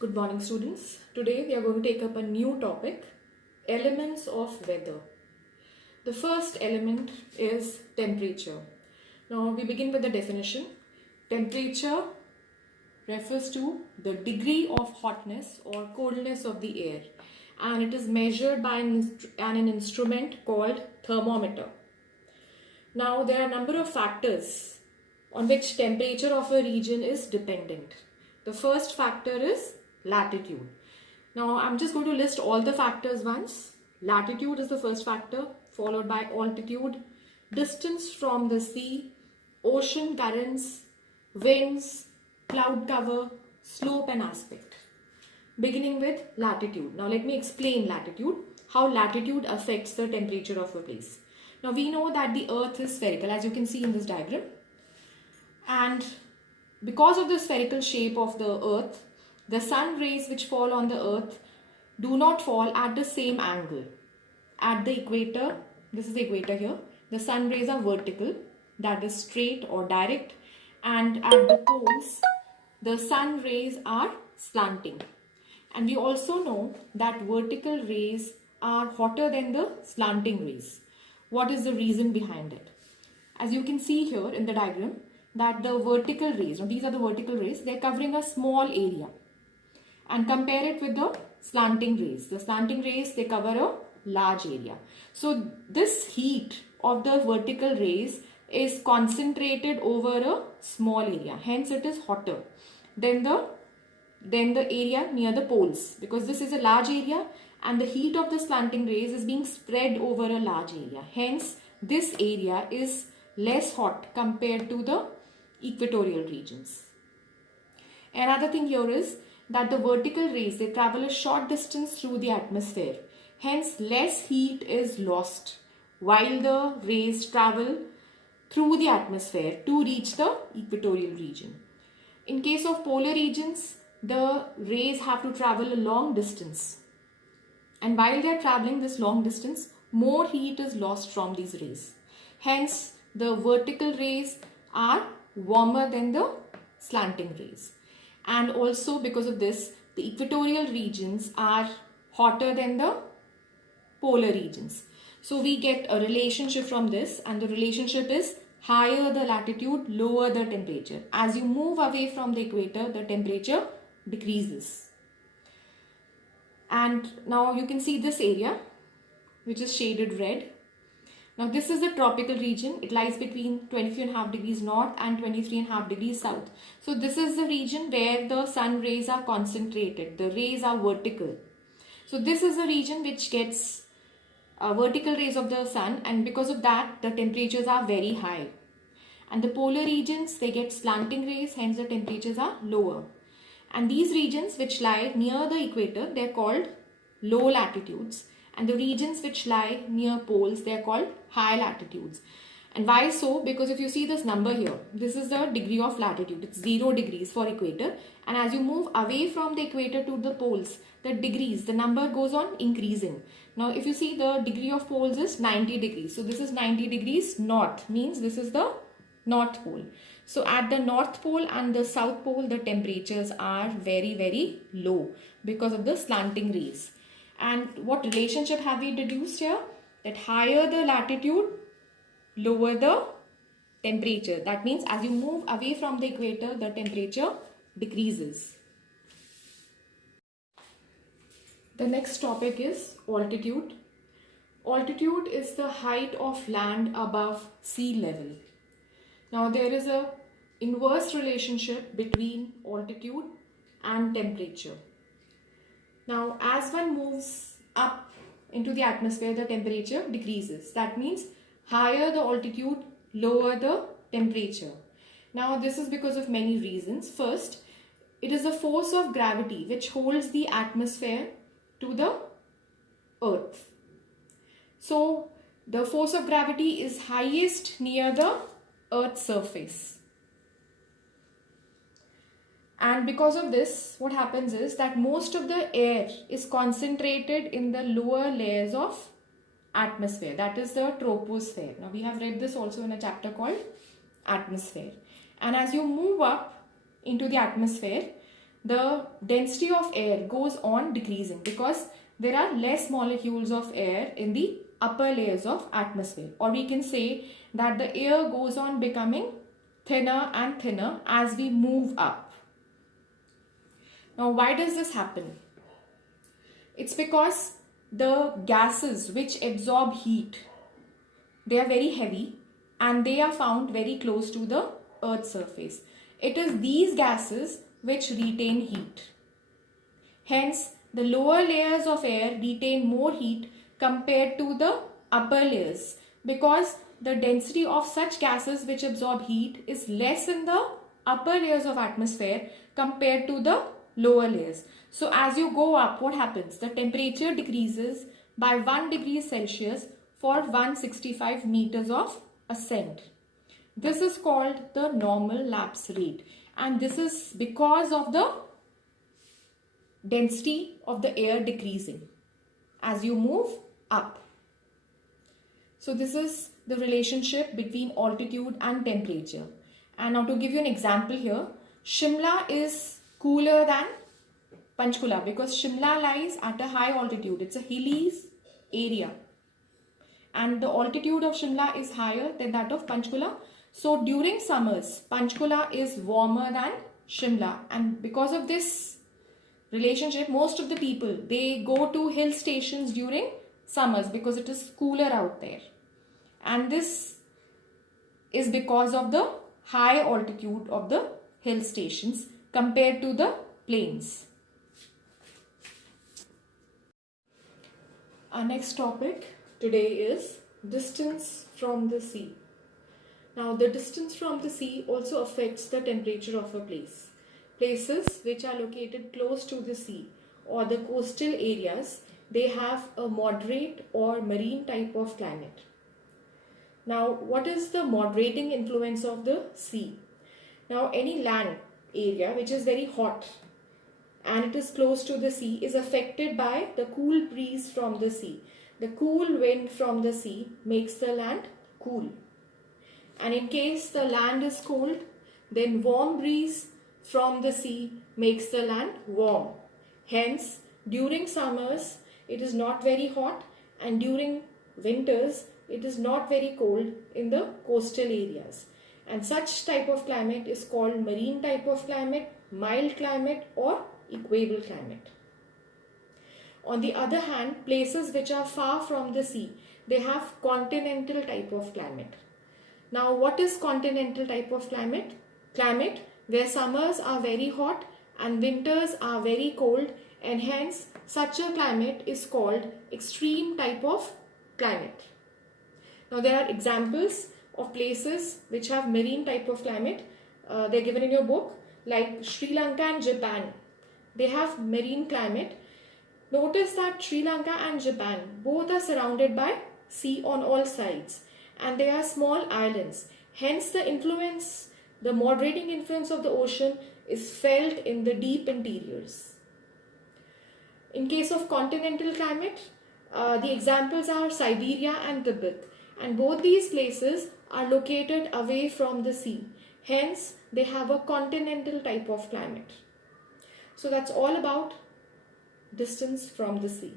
Good morning, students. Today we are going to take up a new topic, elements of weather. The first element is temperature. Now we begin with the definition. Temperature refers to the degree of hotness or coldness of the air, and it is measured by an instrument called thermometer. Now there are a number of factors on which temperature of a region is dependent. The first factor is latitude. Now I'm just going to list all the factors once. Latitude is the first factor, followed by altitude, distance from the sea, ocean currents, winds, cloud cover, slope and aspect. Beginning with latitude. Now let me explain latitude, how latitude affects the temperature of a place. Now we know that the earth is spherical, as you can see in this diagram, and because of the spherical shape of the earth, the sun rays which fall on the earth do not fall at the same angle. At the equator, this is the equator here, the sun rays are vertical, that is straight or direct, and at the poles, the sun rays are slanting. And we also know that vertical rays are hotter than the slanting rays. What is the reason behind it? As you can see here in the diagram, that the vertical rays, these are the vertical rays, they're covering a small area. And compare it with the slanting rays. The slanting rays, they cover a large area. So this heat of the vertical rays is concentrated over a small area. Hence it is hotter than the area near the poles, because this is a large area and the heat of the slanting rays is being spread over a large area. Hence this area is less hot compared to the equatorial regions. Another thing here is that the vertical rays, they travel a short distance through the atmosphere. Hence less heat is lost while the rays travel through the atmosphere to reach the equatorial region. In case of polar regions, the rays have to travel a long distance, and while they are traveling this long distance, more heat is lost from these rays. Hence the vertical rays are warmer than the slanting rays. And also because of this, the equatorial regions are hotter than the polar regions. So we get a relationship from this, and the relationship is higher the latitude, lower the temperature. As you move away from the equator, the temperature decreases. And now you can see this area, which is shaded red. Now this is the tropical region. It lies between 23.5 degrees north and 23.5 degrees south. So this is the region where the sun rays are concentrated. The rays are vertical. So this is the region which gets vertical rays of the sun, and because of that the temperatures are very high. And the polar regions, they get slanting rays, hence the temperatures are lower. And these regions which lie near the equator, they are called low latitudes. And the regions which lie near poles, they are called high latitudes. And why so? Because if you see this number here, this is the degree of latitude. It's 0 degrees for equator. And as you move away from the equator to the poles, the degrees, the number goes on increasing. Now if you see, the degree of poles is 90 degrees. So this is 90 degrees north, means this is the North Pole. So at the North Pole and the South Pole, the temperatures are very, very low because of the slanting rays. And what relationship have we deduced here? That higher the latitude, lower the temperature. That means as you move away from the equator, the temperature decreases. The next topic is altitude. Altitude is the height of land above sea level. Now there is a inverse relationship between altitude and temperature. Now as one moves up into the atmosphere, the temperature decreases. That means higher the altitude, lower the temperature. Now this is because of many reasons. First, it is the force of gravity which holds the atmosphere to the earth. So the force of gravity is highest near the earth's surface. And because of this, what happens is that most of the air is concentrated in the lower layers of atmosphere, that is the troposphere. Now we have read this also in a chapter called atmosphere. And as you move up into the atmosphere, the density of air goes on decreasing because there are less molecules of air in the upper layers of atmosphere, or we can say that the air goes on becoming thinner and thinner as we move up. Now, why does this happen? It's because the gases which absorb heat, they are very heavy and they are found very close to the Earth's surface. It is these gases which retain heat. Hence, the lower layers of air retain more heat compared to the upper layers because the density of such gases which absorb heat is less in the upper layers of atmosphere compared to the lower layers. So as you go up, what happens? The temperature decreases by 1 degree Celsius for 165 meters of ascent. This is called the normal lapse rate, and this is because of the density of the air decreasing as you move up. So this is the relationship between altitude and temperature. And now to give you an example here, Shimla is cooler than Panchkula because Shimla lies at a high altitude. It's a hilly area and the altitude of Shimla is higher than that of Panchkula. So during summers, Panchkula is warmer than Shimla, and because of this relationship, most of the people, they go to hill stations during summers because it is cooler out there. And this is because of the high altitude of the hill stations compared to the plains. Our next topic today is distance from the sea. Now, the distance from the sea also affects the temperature of a place. Places which are located close to the sea or the coastal areas, they have a moderate or marine type of climate. Now, what is the moderating influence of the sea? Now, any land area which is very hot and it is close to the sea is affected by the cool breeze from the sea. The cool wind from the sea makes the land cool. And in case the land is cold, then warm breeze from the sea makes the land warm. Hence, during summers, it is not very hot, and during winters, it is not very cold in the coastal areas. And such type of climate is called marine type of climate, mild climate, or equable climate. On the other hand, places which are far from the sea, they have continental type of climate. Now, what is continental type of climate? Climate where summers are very hot and winters are very cold, and hence such a climate is called extreme type of climate. Now, there are examples of places which have marine type of climate. They're given in your book, like Sri Lanka and Japan. They have marine climate. Notice that Sri Lanka and Japan both are surrounded by sea on all sides, and they are small islands. Hence, the moderating influence of the ocean is felt in the deep interiors. In case of continental climate, the examples are Siberia and Tibet, and both these places are located away from the sea. Hence, they have a continental type of climate. So that's all about distance from the sea.